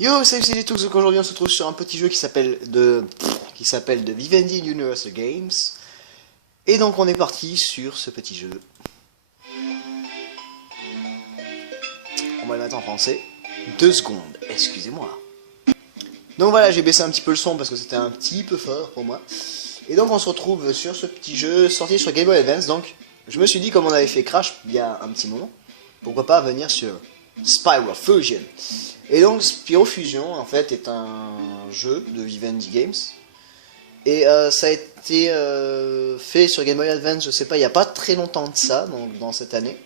Yo, salut, c'est tous. Donc aujourd'hui on se retrouve sur un petit jeu qui s'appelle The Vivendi Universal Games. Et donc on est parti sur ce petit jeu. On va le mettre en français. 2 secondes, excusez-moi. Donc voilà, j'ai baissé un petit peu le son parce que c'était un petit peu fort pour moi. Et donc on se retrouve sur ce petit jeu sorti sur Game Boy Advance. Donc je me suis dit, comme on avait fait Crash il y a un petit moment, pourquoi pas venir sur Spyro Fusion. Et donc Spyro Fusion en fait est un jeu de Vivendi Games. Et ça a été fait sur Game Boy Advance, je sais pas, il n'y a pas très longtemps de ça, donc dans cette année.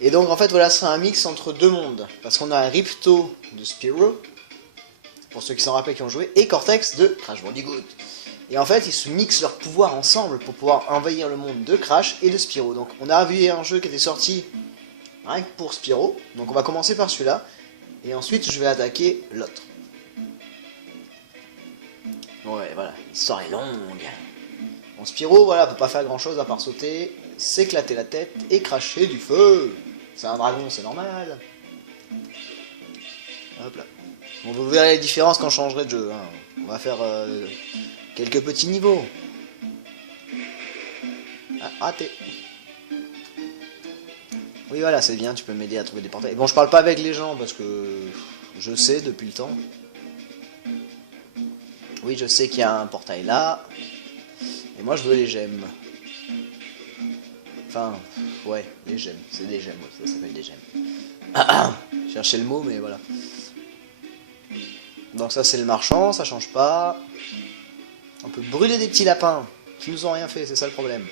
Et donc en fait voilà, c'est un mix entre deux mondes. Parce qu'on a Ripto de Spyro, pour ceux qui s'en rappellent qui ont joué, et Cortex de Crash Bandicoot. Et en fait ils se mixent leurs pouvoirs ensemble pour pouvoir envahir le monde de Crash et de Spyro. Donc on a vu un jeu qui était sorti rien que pour Spyro, donc on va commencer par celui-là, et ensuite je vais attaquer l'autre. Ouais, voilà, l'histoire est longue. Bon, Spyro, voilà, peut pas faire grand-chose à part sauter, s'éclater la tête et cracher du feu. C'est un dragon, c'est normal. Hop là. Bon, vous verrez les différences quand je changerai de jeu. Hein. On va faire quelques petits niveaux. Ah, raté. Oui, voilà, c'est bien, tu peux m'aider à trouver des portails. Bon, je parle pas avec les gens parce que je sais depuis le temps. Oui, je sais qu'il y a un portail là. Et moi, je veux les gemmes. Enfin, ouais, les gemmes. C'est des gemmes, ouais, ça s'appelle des gemmes. Chercher le mot, mais voilà. Donc ça, c'est le marchand, ça change pas. On peut brûler des petits lapins qui nous ont rien fait, c'est ça le problème.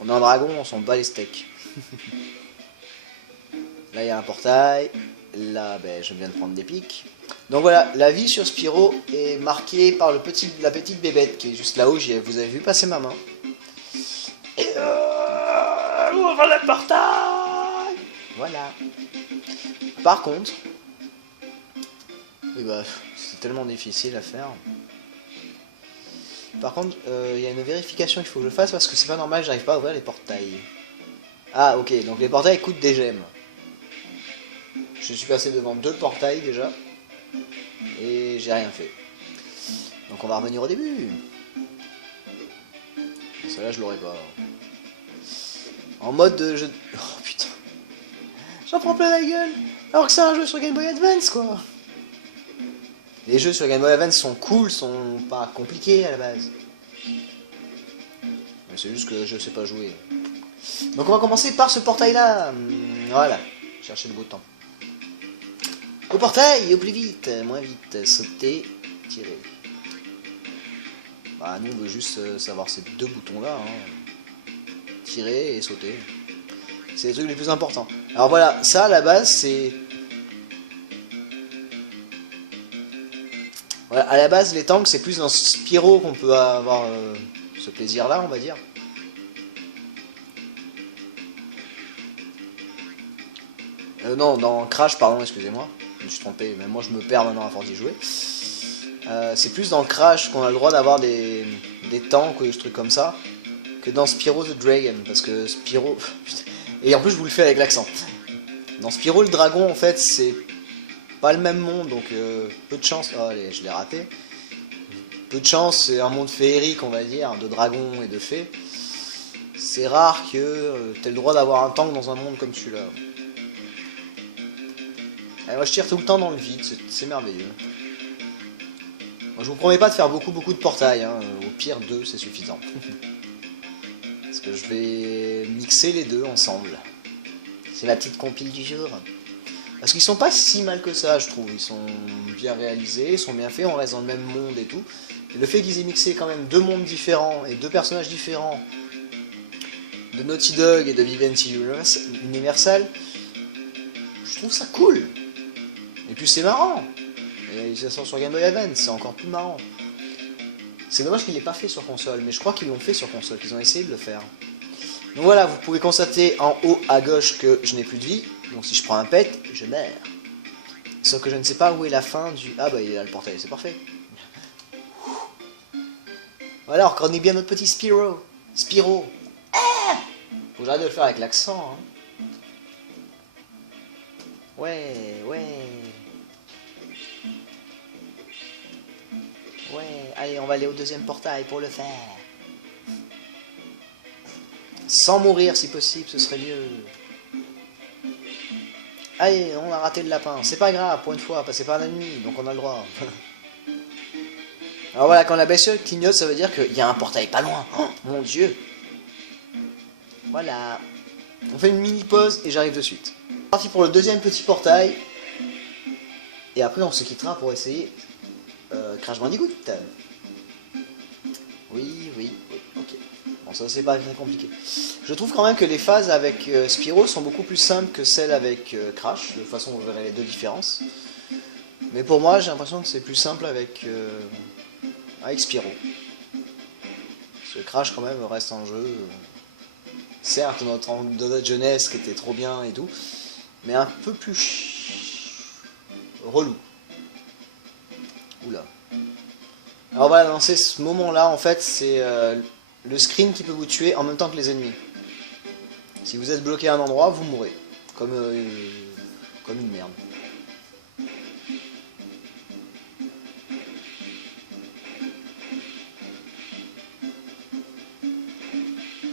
On a un dragon, on s'en bat les steaks. Là, il y a un portail. Là, ben, je viens de prendre des pics. Donc voilà, la vie sur Spyro est marquée par la petite bébête qui est juste là-haut. Vous avez vu passer ma main. Et ouvre le portail. Voilà. Par contre, bah, c'est tellement difficile à faire. Par contre, il y a une vérification qu'il faut que je fasse parce que c'est pas normal, j'arrive pas à ouvrir les portails. Ah, ok, donc les portails coûtent des gemmes. Je suis passé devant 2 portails déjà. Et j'ai rien fait. Donc on va revenir au début. Celle-là je l'aurais pas. En mode de jeu... Oh putain. J'en prends plein la gueule. Alors que c'est un jeu sur Game Boy Advance quoi. Les jeux sur Game Boy Advance sont cool, sont pas compliqués à la base. C'est juste que je sais pas jouer. Donc on va commencer par ce portail là. Voilà. Chercher le bouton. Au portail, au plus vite, moins vite, sauter, tirer. Bah nous on veut juste savoir ces 2 boutons là. Hein. Tirer et sauter. C'est les trucs les plus importants. Alors voilà, ça à la base c'est... Voilà, à la base les tanks c'est plus dans Spyro qu'on peut avoir ce plaisir là on va dire. Non, dans Crash pardon, excusez-moi. Je me suis trompé, mais moi je me perds maintenant à force d'y jouer. C'est plus dans Crash qu'on a le droit d'avoir des tanks ou des trucs comme ça que dans Spyro the Dragon, parce que Spyro... Et en plus je vous le fais avec l'accent. Dans Spyro le dragon en fait c'est pas le même monde, donc peu de chance... Oh allez, je l'ai raté. Peu de chance, c'est un monde féerique on va dire, de dragons et de fées. C'est rare que t'aies le droit d'avoir un tank dans un monde comme celui-là. Et moi je tire tout le temps dans le vide, c'est merveilleux. Moi, je vous promets pas de faire beaucoup de portails, hein. Au pire 2 c'est suffisant. Parce que je vais mixer les 2 ensemble. C'est la petite compile du jour. Parce qu'ils sont pas si mal que ça je trouve, ils sont bien réalisés, ils sont bien faits, on reste dans le même monde et tout. Et le fait qu'ils aient mixé quand même 2 mondes différents et 2 personnages différents de Naughty Dog et de Vivendi Universal, je trouve ça cool. Et puis c'est marrant. Et ça sort sur Game Boy Advance, c'est encore plus marrant. C'est dommage qu'il l'ait pas fait sur console, mais je crois qu'ils l'ont fait sur console, qu'ils ont essayé de le faire. Donc voilà, vous pouvez constater en haut à gauche que je n'ai plus de vie. Donc si je prends un pet, je meurs. Sauf que je ne sais pas où est la fin du... Ah bah il est là le portail, c'est parfait. Voilà, on reconnaît bien notre petit Spyro. Spyro. Ah, faut que j'arrête de le faire avec l'accent. Hein. Ouais. Ouais, allez, on va aller au deuxième portail pour le faire. Sans mourir si possible, ce serait mieux. Allez, on a raté le lapin. C'est pas grave, pour une fois, parce que c'est pas la nuit, donc on a le droit. Alors voilà, quand la bestiole clignote, ça veut dire qu'il y a un portail pas loin. Oh, mon dieu. Voilà. On fait une mini pause et j'arrive de suite. Parti pour le deuxième petit portail. Et après on se quittera pour essayer Crash Bandicoot. Oui, ok. Bon, ça c'est pas très compliqué. Je trouve quand même que les phases avec Spyro sont beaucoup plus simples que celles avec Crash. De toute façon, vous verrez les deux différences. Mais pour moi, j'ai l'impression que c'est plus simple avec Spyro. Parce que Crash quand même reste un jeu, certes de notre jeunesse qui était trop bien et tout, mais un peu plus relou. Oula. Alors voilà, dans ce moment-là, en fait, c'est le screen qui peut vous tuer en même temps que les ennemis. Si vous êtes bloqué à un endroit, vous mourrez. Comme une merde.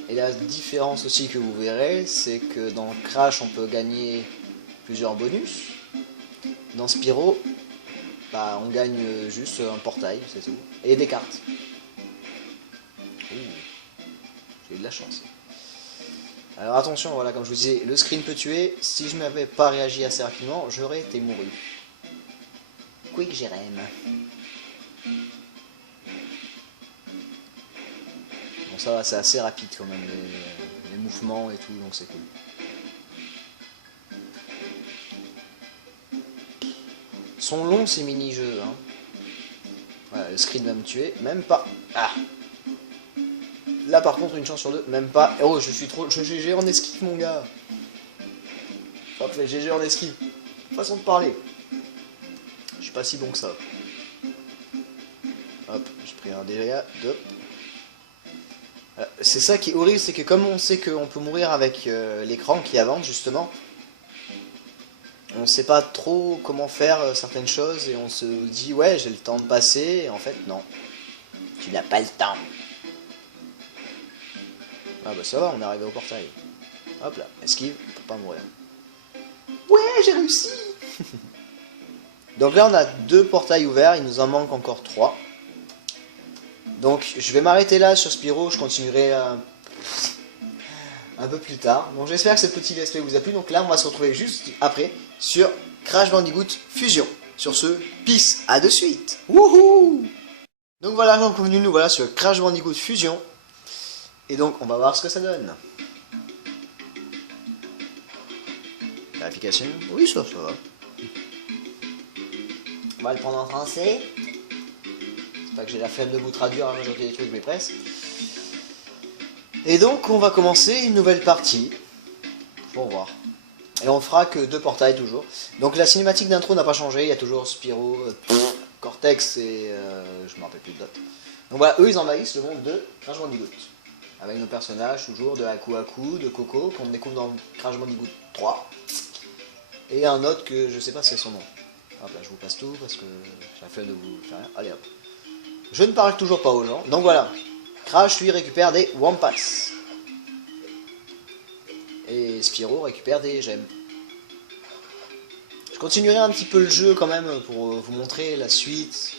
Et la différence aussi que vous verrez, c'est que dans Crash, on peut gagner plusieurs bonus. Dans Spyro, bah, on gagne juste un portail, c'est tout. Et des cartes. J'ai eu de la chance. Alors attention, voilà, comme je vous disais, le screen peut tuer. Si je n'avais pas réagi assez rapidement, j'aurais été mouru. Quick Jérém. Bon, ça va, c'est assez rapide quand même, les mouvements et tout, donc c'est cool. Ils sont longs ces mini-jeux, hein. Voilà, le screen va me tuer, même pas. Ah. Là par contre, une chance sur deux, même pas. Oh, je suis GG en esquive, mon gars. Hop, les GG en esquive. Façon de parler. Je suis pas si bon que ça. Hop, j'ai pris un dégât. C'est ça qui est horrible, c'est que comme on sait qu'on peut mourir avec l'écran qui avance justement, on sait pas trop comment faire certaines choses et on se dit ouais j'ai le temps de passer et en fait non, tu n'as pas le temps. Ah bah ça va, on est arrivé au portail. Hop là, esquive pour pas mourir. Ouais, j'ai réussi. Donc là on a 2 portails ouverts, il nous en manque encore 3. Donc je vais m'arrêter là sur Spyro, je continuerai un peu plus tard. Donc j'espère que ce petit let's play vous a plu. Donc là on va se retrouver juste après sur Crash Bandicoot Fusion. Sur ce, peace, à de suite. Wouhou. Donc voilà, donc nous voilà sur Crash Bandicoot Fusion. Et donc on va voir ce que ça donne. Vérification. Oui, ça va. On va le prendre en français. C'est pas que j'ai la flemme de vous traduire la majorité des trucs, mais presque. Et donc on va commencer une nouvelle partie. Pour voir. Et on fera que 2 portails toujours. Donc la cinématique d'intro n'a pas changé, il y a toujours Spyro, Cortex et je me rappelle plus de d'autres. Donc voilà, eux ils envahissent le monde de Crash Bandicoot. Avec nos personnages toujours de Aku Aku, de Coco, qu'on découvre dans Crash Bandicoot 3. Et un autre que je sais pas c'est son nom. Hop là, je vous passe tout parce que j'ai la flemme de vous faire rien. Allez hop. Je ne parle toujours pas aux gens. Donc voilà. Crash lui récupère des Wampas. Et Spyro récupère des gemmes. Je continuerai un petit peu le jeu quand même pour vous montrer la suite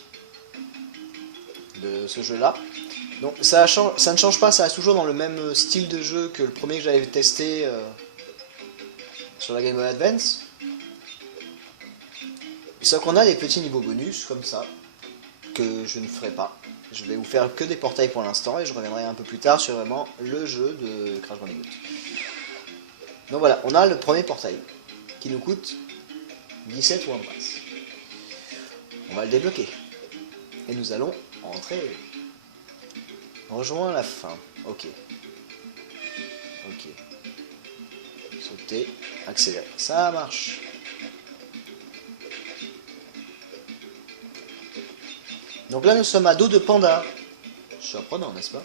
de ce jeu là. Donc ça ne change pas, ça reste toujours dans le même style de jeu que le premier que j'avais testé sur la Game Boy Advance. Sauf qu'on a des petits niveaux bonus comme ça, que je ne ferai pas. Je vais vous faire que des portails pour l'instant et je reviendrai un peu plus tard sur vraiment le jeu de Crash Bandicoot. Donc voilà, on a le premier portail qui nous coûte 17 Wampas. On va le débloquer. Et nous allons entrer. Rejoins la fin. Ok. Ok. Sauter. Accélérer. Ça marche. Donc là nous sommes à dos de panda. Surprenant, n'est-ce pas?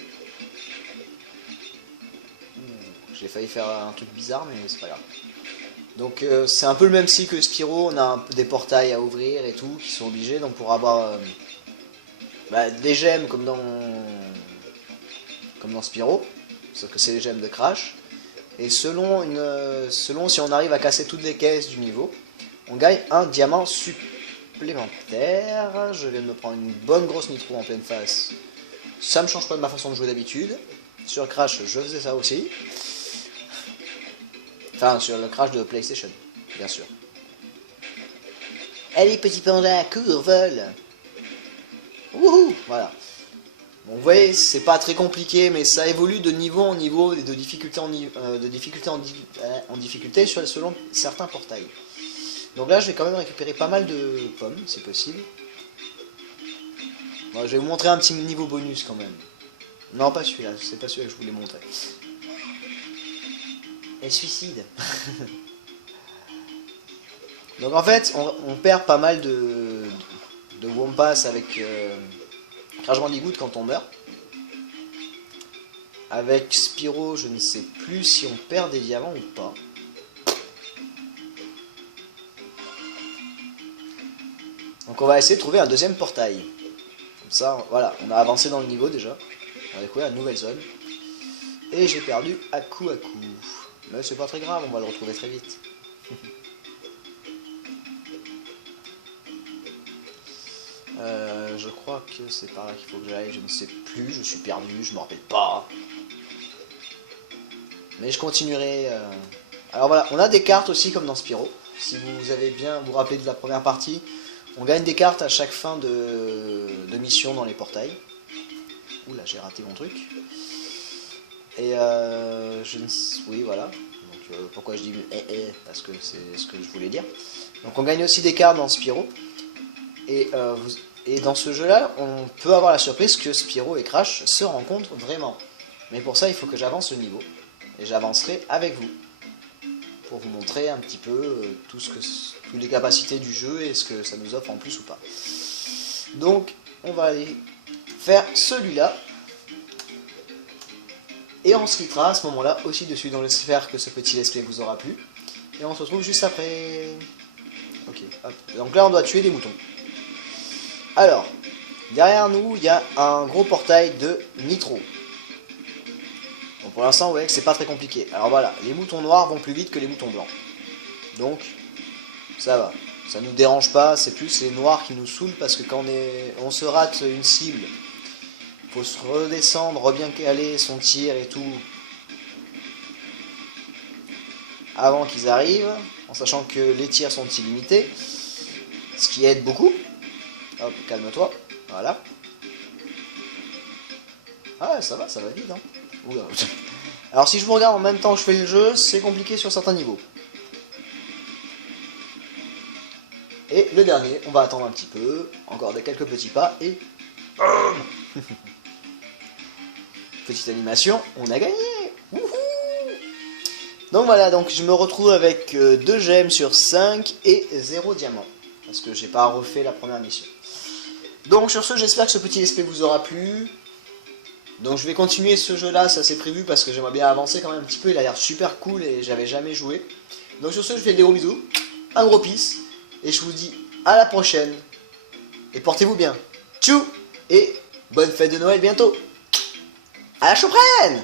J'ai failli faire un truc bizarre mais c'est pas grave. Donc c'est un peu le même cycle que Spyro, on a des portails à ouvrir et tout qui sont obligés, donc pour avoir des gemmes comme dans Spyro, sauf que c'est les gemmes de Crash. Et selon si on arrive à casser toutes les caisses du niveau, on gagne un diamant supplémentaire. Je viens de me prendre une bonne grosse nitro en pleine face. Ça me change pas de ma façon de jouer d'habitude. Sur Crash, je faisais ça aussi. Enfin, sur le Crash de PlayStation, bien sûr. Allez, petit panda, cours, vole. Wouhou, voilà. Bon, vous voyez, c'est pas très compliqué, mais ça évolue de niveau en niveau et de difficulté en difficulté selon certains portails. Donc là, je vais quand même récupérer pas mal de pommes, c'est possible. Bon, je vais vous montrer un petit niveau bonus quand même. Non, pas celui-là, c'est pas celui-là que je voulais montrer. Et suicide. Donc en fait, on perd pas mal de Wumpas avec Crash Bandicoot quand on meurt. Avec Spyro, je ne sais plus si on perd des diamants ou pas. Donc on va essayer de trouver un deuxième portail. Comme ça, voilà, on a avancé dans le niveau déjà. On a découvert une nouvelle zone. Et j'ai perdu à coup à coup. Mais c'est pas très grave, on va le retrouver très vite. Je crois que c'est par là qu'il faut que j'aille, je ne sais plus, je suis perdu, je me rappelle pas. Mais je continuerai. Alors voilà, on a des cartes aussi comme dans Spyro. Si vous avez bien vous rappelez de la première partie, on gagne des cartes à chaque fin de mission dans les portails. Oula, j'ai raté mon truc. Et oui, voilà. Donc pourquoi je dis parce que c'est ce que je voulais dire. Donc on gagne aussi des cartes dans Spyro. Et dans ce jeu-là, on peut avoir la surprise que Spyro et Crash se rencontrent vraiment. Mais pour ça, il faut que j'avance le niveau. Et j'avancerai avec vous. Pour vous montrer un petit peu toutes les capacités du jeu et ce que ça nous offre en plus ou pas. Donc, on va aller faire celui-là. Et on se quittera à ce moment-là aussi dessus dans j'espère que ce petit let's play vous aura plu. Et on se retrouve juste après. Ok, hop. Donc là, on doit tuer des moutons. Alors, derrière nous, il y a un gros portail de nitro. Donc pour l'instant, vous voyez que c'est pas très compliqué. Alors voilà, les moutons noirs vont plus vite que les moutons blancs. Donc, ça va. Ça nous dérange pas, c'est plus les noirs qui nous saoulent parce que quand on se rate une cible, il faut se redescendre, bien caler son tir et tout. Avant qu'ils arrivent, en sachant que les tirs sont illimités. Ce qui aide beaucoup. Hop, calme-toi. Voilà. Ah, ça va vite, hein. Oula. Alors, si je vous regarde en même temps que je fais le jeu, c'est compliqué sur certains niveaux. Et le dernier, on va attendre un petit peu. Encore quelques petits pas et... Petite animation, on a gagné. Wouhou. Donc voilà, donc je me retrouve avec 2 gemmes sur 5 et 0 diamant. Parce que j'ai pas refait la première mission. Donc sur ce, j'espère que ce petit let's play vous aura plu. Donc je vais continuer ce jeu là, ça c'est prévu parce que j'aimerais bien avancer quand même un petit peu, il a l'air super cool et j'avais jamais joué. Donc sur ce, je fais des gros bisous, un gros peace, et je vous dis à la prochaine, et portez-vous bien. Tchou, et bonne fête de Noël bientôt. À la prochaine.